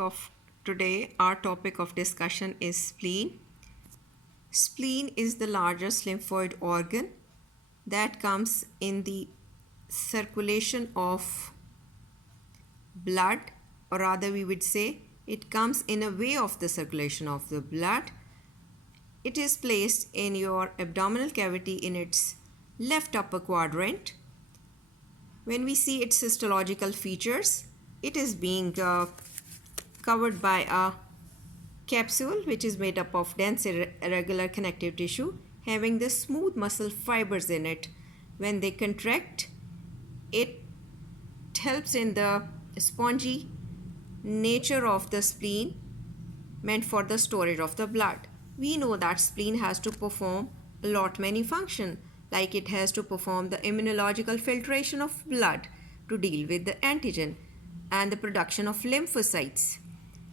Of today, our topic of discussion is spleen. Spleen is the largest lymphoid organ that comes in the circulation of blood, or rather, we would say it comes in a way of the circulation of the blood. It is placed in your abdominal cavity in its left upper quadrant. When we see its histological features, it is being covered by a capsule which is made up of dense irregular connective tissue having the smooth muscle fibers in it. When they contract, it helps in the spongy nature of the spleen meant for the storage of the blood. We know that spleen has to perform a lot many functions, like it has to perform the immunological filtration of blood to deal with the antigen and the production of lymphocytes.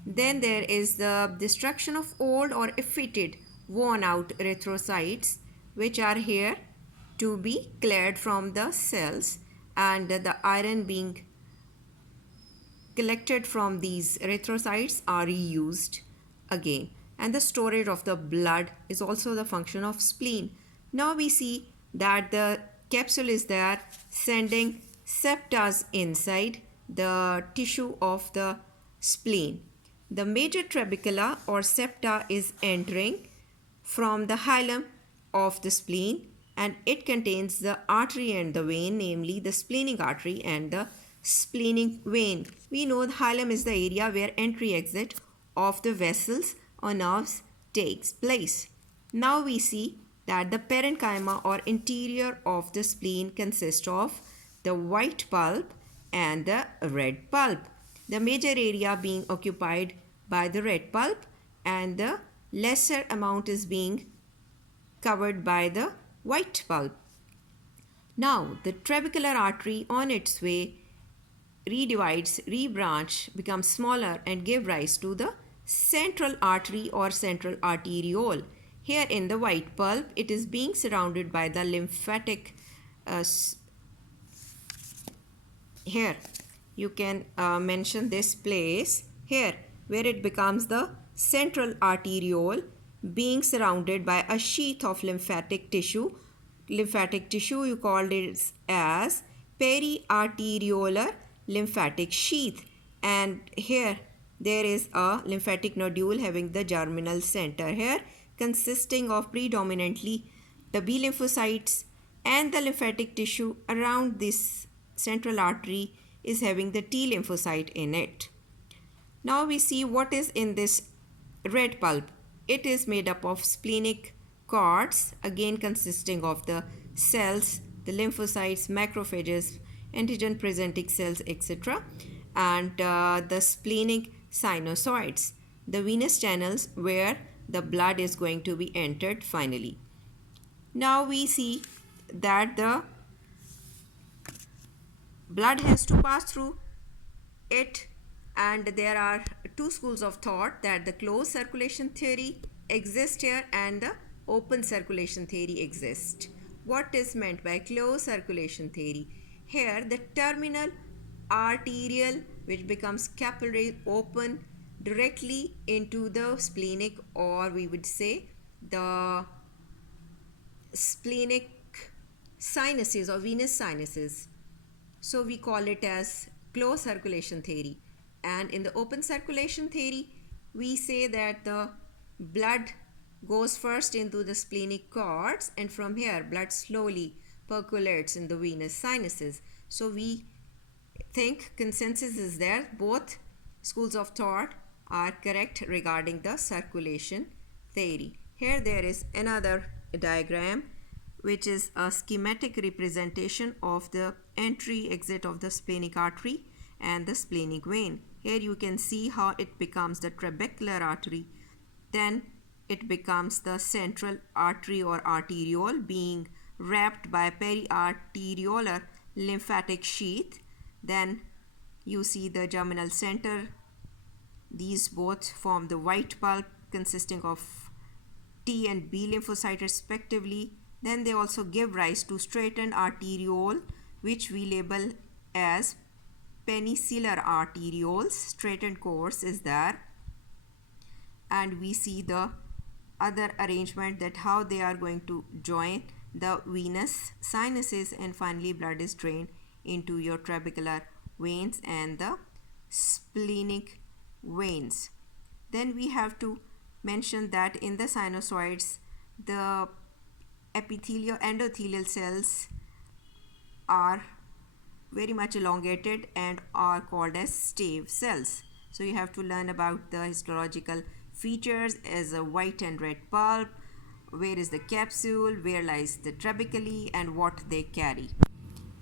Then there is the destruction of old or effeated, worn out erythrocytes, which are here to be cleared from the cells, and the iron being collected from these erythrocytes are reused again. And the storage of the blood is also the function of spleen. Now we see that the capsule is there sending septas inside the tissue of the spleen. The major trabecula or septa is entering from the hilum of the spleen, and it contains the artery and the vein, namely the splenic artery and the splenic vein. We know the hilum is the area where entry-exit of the vessels or nerves takes place. Now we see that the parenchyma or interior of the spleen consists of the white pulp and the red pulp. The major area being occupied by the red pulp and the lesser amount is being covered by the white pulp. Now the trabecular artery on its way redivides, rebranch, becomes smaller and give rise to the central artery or central arteriole. Here in the white pulp, it is being surrounded by the lymphatic. Here you can mention this place here where it becomes the central arteriole, being surrounded by a sheath of lymphatic tissue. Lymphatic tissue you called it as periarteriolar lymphatic sheath, and here there is a lymphatic nodule having the germinal center here, consisting of predominantly the B lymphocytes, and the lymphatic tissue around this central artery is having the T lymphocyte in it. Now we see what is in this red pulp. It is made up of splenic cords, again consisting of the cells, the lymphocytes, macrophages, antigen presenting cells, etc., and the splenic sinusoids, the venous channels where the blood is going to be entered finally. Now we see that the blood has to pass through it, and there are two schools of thought, that the closed circulation theory exists here and the open circulation theory exists. What is meant by closed circulation theory? Here the terminal arterial, which becomes capillary, open directly into the splenic, or we would say the splenic sinuses or venous sinuses. So we call it as closed circulation theory. And in the open circulation theory, we say that the blood goes first into the splenic cords, and from here blood slowly percolates in the venous sinuses. So we think consensus is there. Both schools of thought are correct regarding the circulation theory. Here there is another diagram which is a schematic representation of the entry exit of the splenic artery and the splenic vein. Here you can see how it becomes the trabecular artery, then it becomes the central artery or arteriole being wrapped by periarteriolar lymphatic sheath. Then you see the germinal center. These both form the white pulp consisting of T and B lymphocyte respectively. Then they also give rise to straightened arteriole, which we label as peninsular arterioles, straightened course is there, and we see the other arrangement that how they are going to join the venous sinuses, and finally blood is drained into your trabecular veins and the splenic veins. Then we have to mention that in the sinusoids the endothelial cells are very much elongated and are called as stave cells. So you have to learn about the histological features as a white and red pulp, where is the capsule, where lies the trabeculae, and what they carry.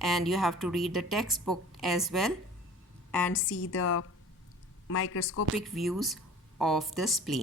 And you have to read the textbook as well and see the microscopic views of the spleen.